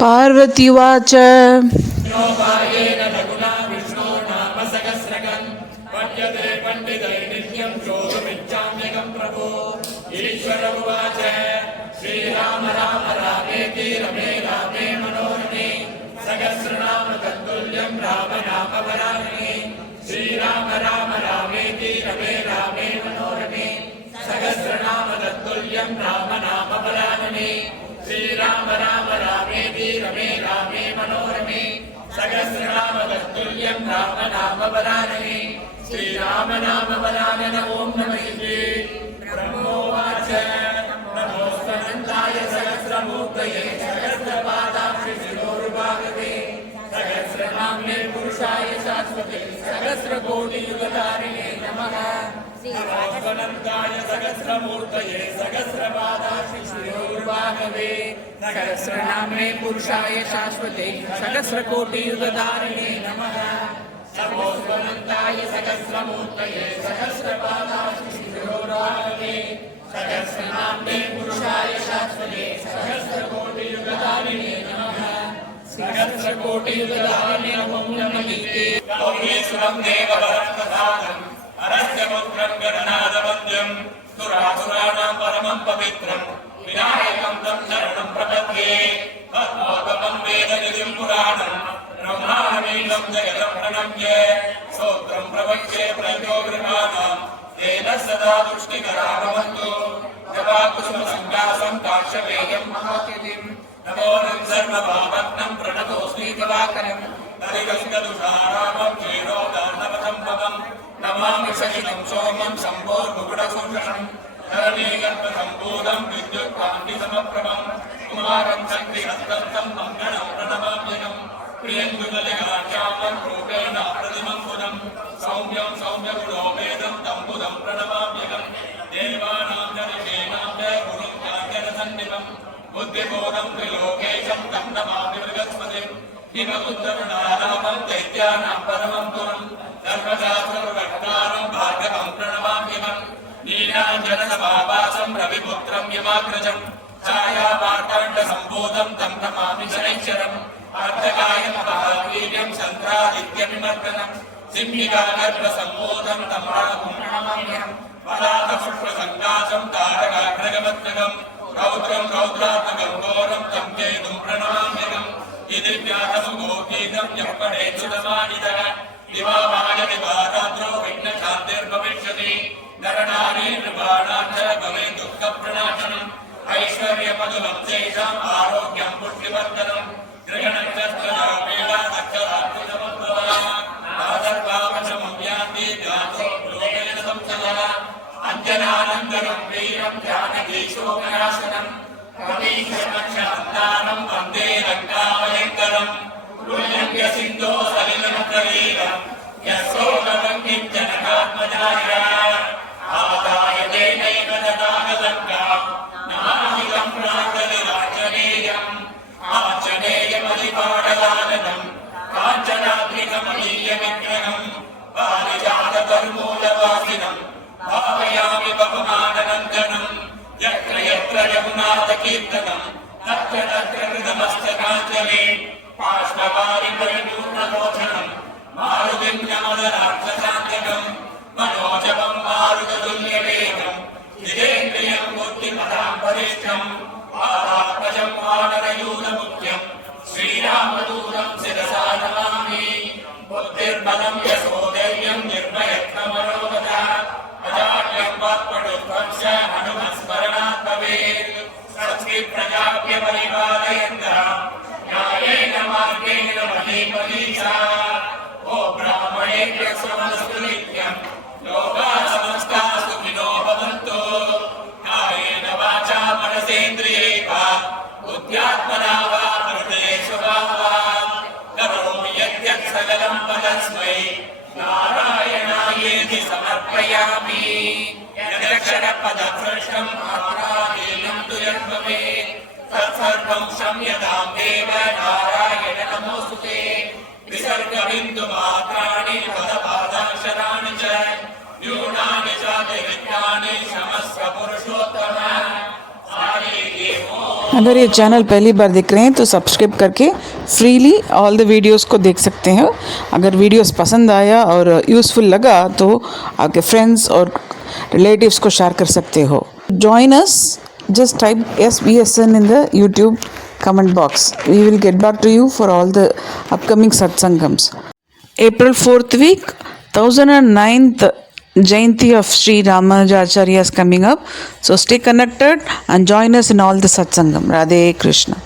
पार्वतीवाच ईश्वर उवाच श्रीराम राम रामेति रमे रामे मनोरमे सहस्रनाम तत्तुल्यं राम नाम वरानने श्रीराम राम रामेति रमे रामे मनोरमे सहस्रनाम तत्तुल्यं राम नाम वरानने श्रीराम राम रामेति रमे रामे मनोरमे सहस्रनाम तत्तुल्यं राम नाम वरानने श्रीराम नाम वरानन ओम नमः ब्रह्मोवाच नमोऽस्तनन्ताय सहस्रमूर्तये सहस्रपादाक्षिशिरोरुभागवे सहस्रनाम्ने पुरुषाय शाश्वते सहस्रकोटियुगधारिणे नमः नमोऽस्तनन्ताय सहस्रमूर्तये सहस्रपादाक्षिशिरोरुभागवे सहस्रनाम्ने पुरुषाय शाश्वते सहस्रकोटियुगधारिणे नमः नमोऽस्तनन्ताय सहस्रमूर्तये सहस्रपादाक्षिशिरोरुभागवे सहस्रनाम्ने पुरुषाय शाश्वते सहस्रकोटियुगधारिणे नमः सहस्रकोटियुगधारिणे ओम नमः योगेश्वरं देववरं प्रसादम् अरस्यपुत्रं गणनाथवन्द्यं सुरासुराणां परमं पवित्रं विनायकं तं शरणं प्रपद्ये तत्त्वोपमं वेदनिधिं पुराणम् ब्रह्माण्डं जगतं प्रणम्य स्तोत्रं प्रवक्ष्ये प्रयोगृहाणां तेन सदा तुष्टिकरा भवन्तु जपाकुसुमसङ्कासं काश्यपेयं महात्यतिं नमोऽनं सर्वभावग्नं प्रणतोऽस्मि दिवाकरं तदिगङ्गदुषारामं क्षीरोदार्णवसम्भवं नमामि सहितं सोमं सम्भोर्मुकुटसंशनं धरणीगर्भसम्भूतं विद्युत्कान्तिसमप्रभं कुमारं शक्तिहस्तं मङ्गलं प्रणमाम्यहम् प्रियङ्गुदलिकाख्यातं रूपेण प्रतिमं पुदं सौम्यं सौम्यगुणोपेदं तं पुदं प्रणमाम्यहम् देवानां जनकेनां च गुरुं चाञ्जनसन्निभं बुद्धिबोधं त्रिलोकेशं तं नमामि बृहस्पतिं हिमबुद्धरुणानामं दैत्यानां परमं पुरं सर्वशास्त्रवक्तारं भार्गवं प्रणमाम्यहम् नीलाञ्जनसभावासं रविपुत्रं यमाग्रजं छायामार्ताण्डसम्भूतं तं नमामि शनैश्चरम् अर्थकाय महावीर्यं सन्त्रादित्यविमर्दनं सिंहिकागर्भसम्भूतं तं राहुं प्रणमाम्यहम् पदार्थपुष्पसङ्काशं तारकाग्रगमत्तकं रौद्रं रौद्रात्मकं घोरं तं केतुं प्रणमाम्यहम् इति व्यासमुगोगीतं यः पठेच्छुतमानितः दिवामायति वारात्रो विघ्नशान्तिर्भविष्यति नरनारीर्बाणाच्च भवेत् दुःखप्रणाशनम् ऐश्वर्यमधुलं तेषाम् आरोग्यं पुष्टिवर्धनम् अंजनानंदनं वीरं जानकीशोकनाशनं कवीशमक्षान्तारं वन्दे लङ्काभयङ्करं उल्लङ्घ्य सलिलमुखलीलं यस्योगवङ्गिं जनकात्मजाय आदाय तेनैव ददागलङ्कां नामिदं प्रातलिराञ्जनेयम् आञ्जनेयमधिपाटलाननं काञ्चनाद्रिकमनीयविग्रहं पारिजातकर्मूलवासिनं भावयामि बहुमाननन्दनं यत्र यत्र रघुनाथकीर्तनं तत्र तत्र कृतमस्तकाञ्जलि बाष्पवारिपरिपूर्णलोचनं मारुतिं नमदराक्षसान्तकं मनोजवं मारुततुल्यवेगं जितेन्द्रियं बुद्धिमतां वरिष्ठं आत्मजं वानरयूथमुख्यं श्रीरामदूतं शिरसा नमामि बुद्धिर्बलं यशोधैर्यं निर्भयत्वमरोगता अजाड्यं वाक्पटुत्वं च हनुमत्स्मरणात् भवेत् स्वस्ति प्रजाभ्य परिपालयन्तः न्यायेन मार्गेण महीपतीषा ओ ब्राह्मणेभ्यः स्वमस्तु नित्यं लोकाः समस्ताः सुखिनो भवन्तु कायेन वाचा मनसेन्द्रियैः वा बुद्ध्यात्मना वा प्रकृतेषु वा करोमि यद्यत् सकलं परस्मै नारायणायेति समर्पयामि यदक्षरपदभ्रष्टं मात्राहीनं तु यद्भवेत् तत्सर्वं क्षम्यतां देव नारायण नमोऽस्तु ते विसर्गबिन्दुमात्राणि पदपादाक्षराणि च न्यूनानि चातिरिक्तानि क्षमस्व पुरुषोत्तम हरिः ओम्। अगर ये चैनल पहली बार देख रहे हैं तो सब्सक्राइब करके फ्रीली ऑल द वीडियोस को देख सकते हैं. अगर वीडियोस पसंद आया और यूज़फुल लगा तो आपके फ्रेंड्स और रिलेटिव्स को शेयर कर सकते हो. Join us, just type SBSN in the YouTube comment box. We will get back to you for all the upcoming satsangams. April 4th week, 1009th Jayanti of Sri Ramanujacharya is coming up. So stay connected and join us in all the satsangam. Radhe Krishna.